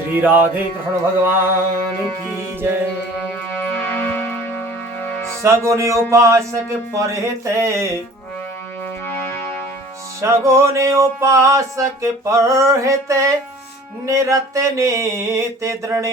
श्री राधे कृष्ण भगवान की जय। सगुन उपासक परहिते, सगुन उपासक परहिते, निरत नीति दृढ़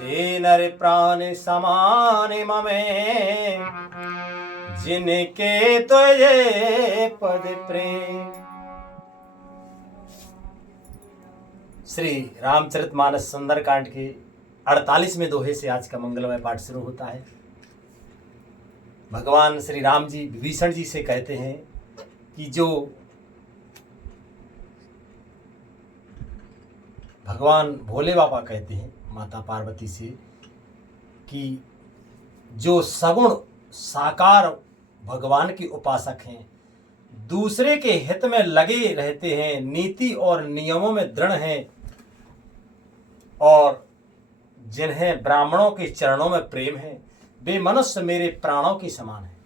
ते नर प्राण समान ममे, जिनके तुझे पद प्रेम। श्री रामचरितमानस सुंदरकांड के 48वें दोहे से आज का मंगलमय पाठ शुरू होता है। भगवान श्री राम जी विभीषण जी से कहते हैं कि जो भगवान भोले बाबा कहते हैं माता पार्वती से कि जो सगुण साकार भगवान के उपासक हैं, दूसरे के हित में लगे रहते हैं, नीति और नियमों में दृढ़ हैं और जिन्हें ब्राह्मणों के चरणों में प्रेम है, वे मनुष्य मेरे प्राणों के समान है।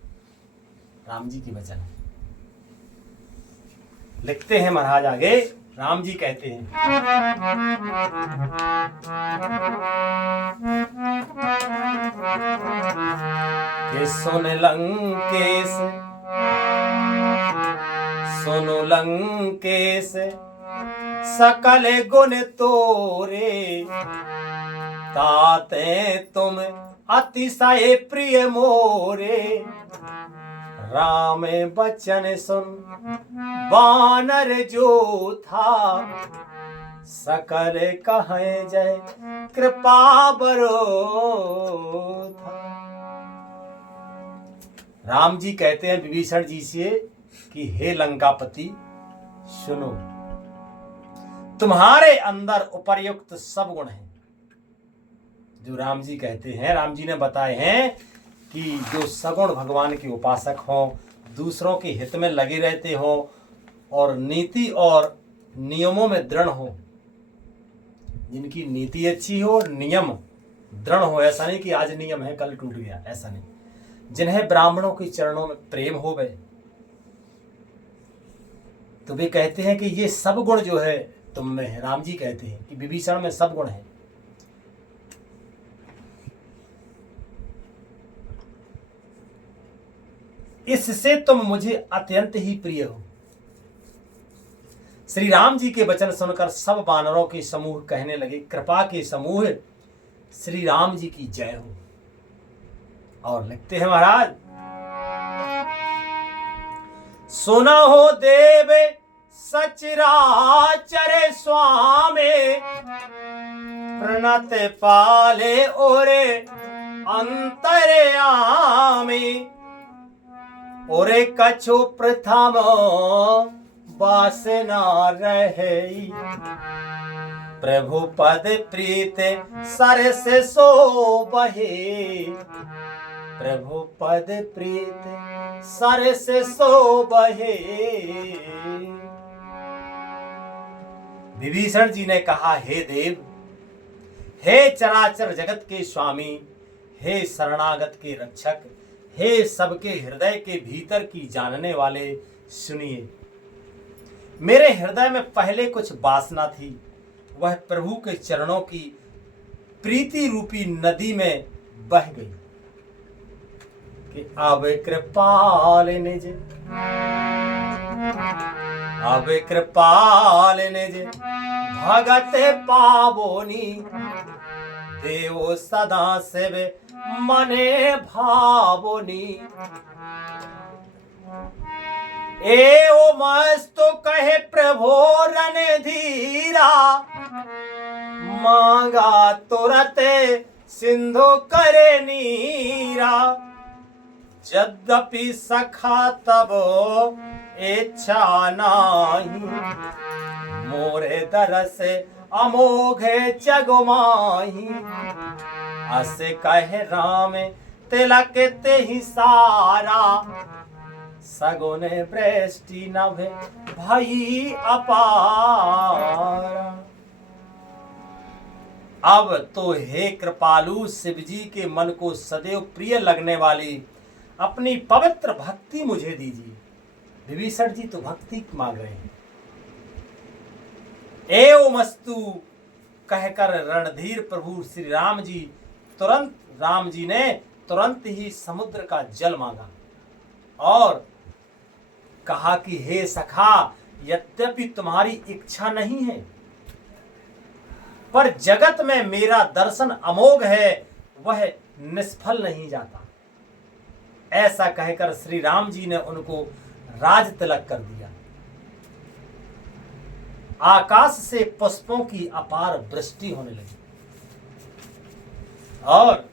राम जी की वचन है। लिखते हैं महाराज आगे, राम जी कहते हैं कि सुन लंकेश, सुनो लंकेश, सकल गुण तोरे, ताते तुम अतिशय प्रिय मोरे। राम बचन सुन बानर जो था, सकल कहे जय कृपा बरो था। राम जी कहते हैं विभीषण जी से कि हे लंकापति, सुनो, तुम्हारे अंदर उपर्युक्त सब गुण हैं। जो राम जी कहते हैं, राम जी ने बताए हैं कि जो सगुण भगवान के उपासक हों, दूसरों के हित में लगे रहते हों और नीति और नियमों में दृढ़ हों, जिनकी नीति अच्छी हो, नियम दृढ़ हो, ऐसा नहीं कि आज नियम है कल टूट गया, ऐसा नहीं, जिन्हें ब्राह्मणों के चरणों में प्रेम हो गए, तो वे कहते हैं कि ये सब गुण जो है तुम में है। राम जी कहते हैं कि विभीषण में सब गुण है। इससे तुम मुझे अत्यंत ही प्रिय हो। श्री राम जी के वचन सुनकर सब वानरों के समूह कहने लगे, कृपा के समूह श्री राम जी की जय हो। और लिखते हैं महाराज, सुना हो देव सचराचर स्वामी, प्रणत पाले ओरे अंतरयामी, ओरे कछु प्रथम वासना रहे, प्रभु पद प्रीत सर से सो बहे, प्रभु पद प्रीत सर से सो बहे। विभीषण जी ने कहा, हे देव, हे चराचर जगत के स्वामी, हे शरणागत के रक्षक, हे सबके हृदय के भीतर की जानने वाले, सुनिए, मेरे हृदय में पहले कुछ वासना थी, वह प्रभु के चरणों की प्रीति रूपी नदी में बह गई कि अब कृपाल निज, अब कृपाल निज भगत पावोनी, देवो सदा शिव मने भावोनी। ए ओ मस्तु कहे प्रभो रणधीरा, मांगा तुरत सिंधु करे नीरा, यद्यपि सखा तब इच्छा नाही, मोरे दरस अमोघे जगमाही, अस कहे राम तिलक ते ही सारा, सगुन वृष्टि नभ भई अपार। अब तो हे कृपालु शिव जी के मन को सदैव प्रिय लगने वाली अपनी पवित्र भक्ति मुझे दीजिए। विभीषण जी तो भक्ति मांग रहे हैं। एवमस्तु कहकर रणधीर प्रभु श्री राम जी ने तुरंत ही समुद्र का जल मांगा और कहा कि हे सखा, यद्यपि तुम्हारी इच्छा नहीं है, पर जगत में मेरा दर्शन अमोघ है, वह निष्फल नहीं जाता। ऐसा कहकर श्री राम जी ने उनको राज तिलक कर दिया। आकाश से पुष्पों की अपार वृष्टि होने लगी और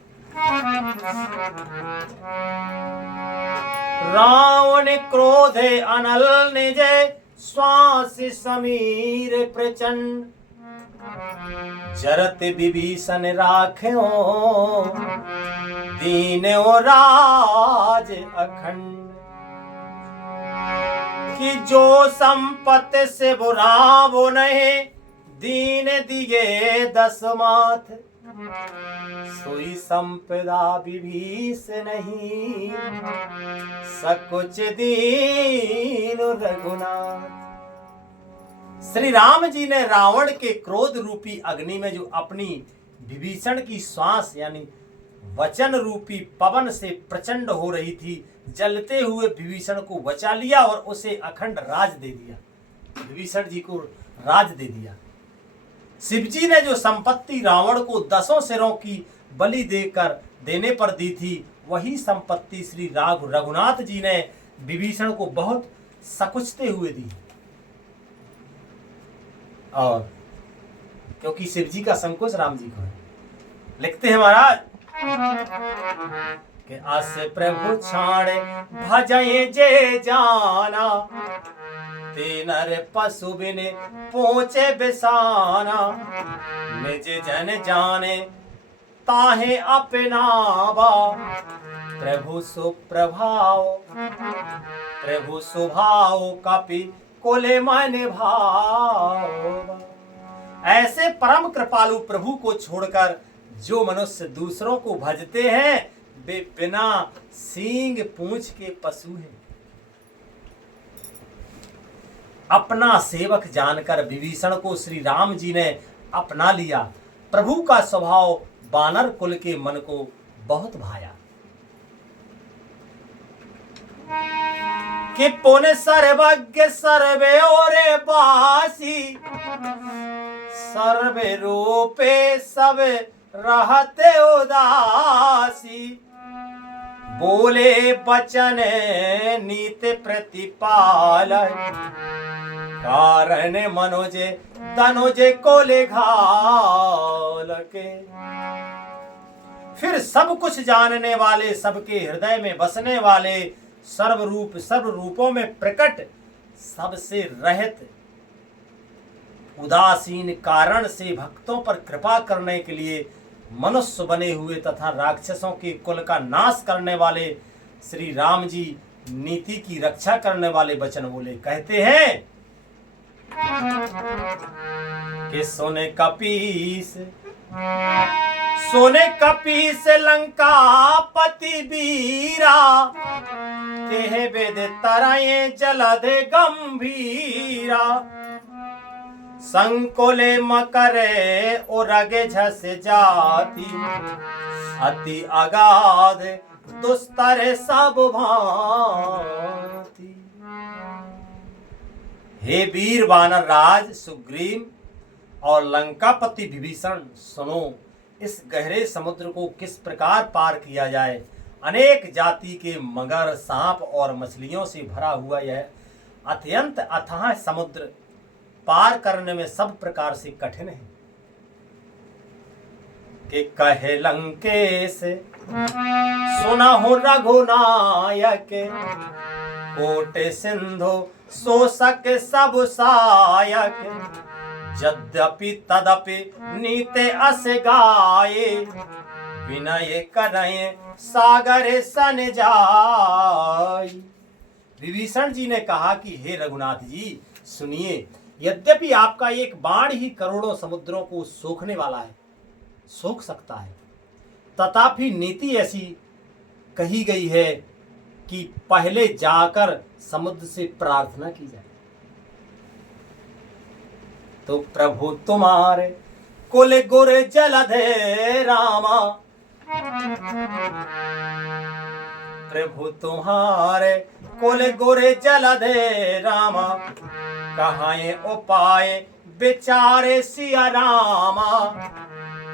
रावण क्रोधे अनल निजे श्वास समीर प्रचंड जरत विभीषण राख्यो दीन्यो राज अखंड कि जो संपत्ति से बुरा वो नहीं दीन दिए दस माथ सोई संपदा विभीष नहीं सकुच दीन रघुनाथ। श्री राम जी ने रावण के क्रोध रूपी अग्नि में जो अपनी विभीषण की श्वास यानी वचन रूपी पवन से प्रचंड हो रही थी, जलते हुए विभीषण को बचा लिया और उसे अखंड राज दे दिया। विभीषण जी को राज दे दिया। शिवजी ने जो संपत्ति रावण को 10 सिरों की बलि देने पर दी थी, वही संपत्ति श्री रघुनाथ जी ने विभीषण को बहुत सकुचते हुए दी। और क्योंकि शिवजी का संकोच राम जी को है, लिखते हैं महाराज कि अस प्रभु छाड़े भजये जे जाना ते नर पशु बिने पहुंचे बिसाना निज जन जाने ताहे अपनावा प्रभु सुभाव कपि कोले मन भाव। ऐसे परम कृपालु प्रभु को छोड़कर जो मनुष्य दूसरों को भजते हैं वे बिना सींग पूंछ के पशु हैं। अपना सेवक जानकर विभीषण को श्री राम जी ने अपना लिया। प्रभु का स्वभाव बानर कुल के मन को बहुत भाया कि पुन सर्वज्ञ सर्वे ओरे बासी सर्वे रूपे सब रहते उदासी बोले बचन नीति प्रतिपाल कारण मनोजे तनुजे को ले घाल के। फिर सब कुछ जानने वाले, सबके हृदय में बसने वाले, सर्व रूपों में प्रकट, सबसे रहित, उदासीन कारण से भक्तों पर कृपा करने के लिए मनुष्य बने हुए तथा राक्षसों के कुल का नाश करने वाले श्री राम जी नीति की रक्षा करने वाले वचन बोले। कहते हैं कि सोने कपीस लंका पति बीरा केहे वेद तराए जलद गंभीरा संकोले मकरे उरगे झस जाती अति अगाध दुस्तर सब भांति। हे वीर वानर राज सुग्रीव और लंकापति विभीषण, सुनो इस गहरे समुद्र को किस प्रकार पार किया जाए। अनेक जाति के मगर, सांप और मछलियों से भरा हुआ यह अत्यंत अथाह समुद्र पार करने में सब प्रकार से कठिन है। कि कहे लंकेश सुनहु रघुनायक कोट सिंधु शोषक सब सायक यद्यपि तदपि नीते अस गाये विनय करय सागर सन जाय। विभीषण जी ने कहा कि हे रघुनाथ जी सुनिए, यद्यपि आपका एक बाण ही करोड़ों समुद्रों को सोखने वाला है, सोख सकता है, तथापि नीति ऐसी कही गई है कि पहले जाकर समुद्र से प्रार्थना की जाए, तो प्रभु तुम्हारे कुल गुर जलधे रामा, प्रभु तुम्हारे कुल गुर जलधे रामा, कहाँ उपाय विचारे सिया रामा,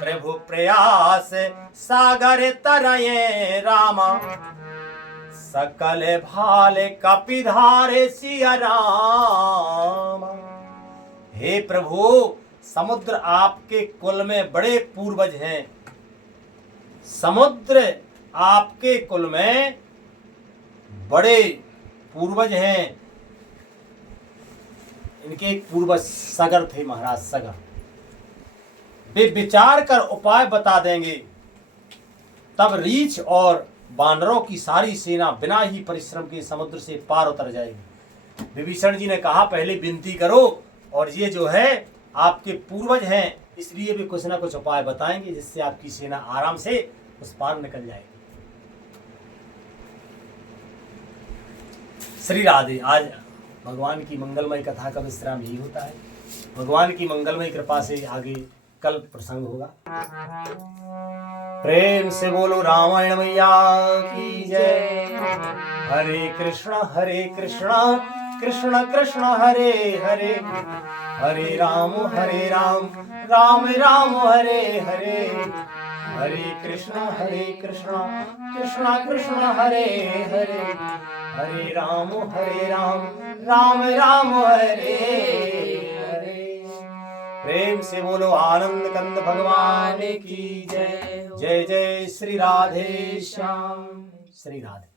प्रभु प्रयास सागर तरये रामा, सकल भाले कपिधारे सिया रामा। हे प्रभु, समुद्र आपके कुल में बड़े पूर्वज हैं, समुद्र आपके कुल में बड़े पूर्वज हैं। इनके एक पूर्वज सगर थे, महाराज सगर। वे विचार कर उपाय बता देंगे, तब रीछ और बानरों की सारी सेना बिना ही परिश्रम के समुद्र से पार उतर जाएगी। विभीषण जी ने कहा पहले विनती करो, और ये जो है आपके पूर्वज हैं, इसलिए भी कुछ ना कुछ उपाय बताएंगे जिससे आपकी सेना आराम से उस पार निकल जाएगी। श्री राधे। आज भगवान की मंगलमय कथा का विश्राम यही होता है। भगवान की मंगलमय कृपा से आगे कल प्रसंग होगा। प्रेम से बोलो रामायण मैया की जय। हरे कृष्ण कृष्ण कृष्ण हरे हरे, हरे राम राम राम हरे हरे, हरे कृष्ण कृष्ण कृष्ण हरे हरे, हरे राम राम राम हरे हरे। प्रेम से बोलो आनंद कंद भगवान की जय। जय जय श्री राधे श्याम। श्री राधे।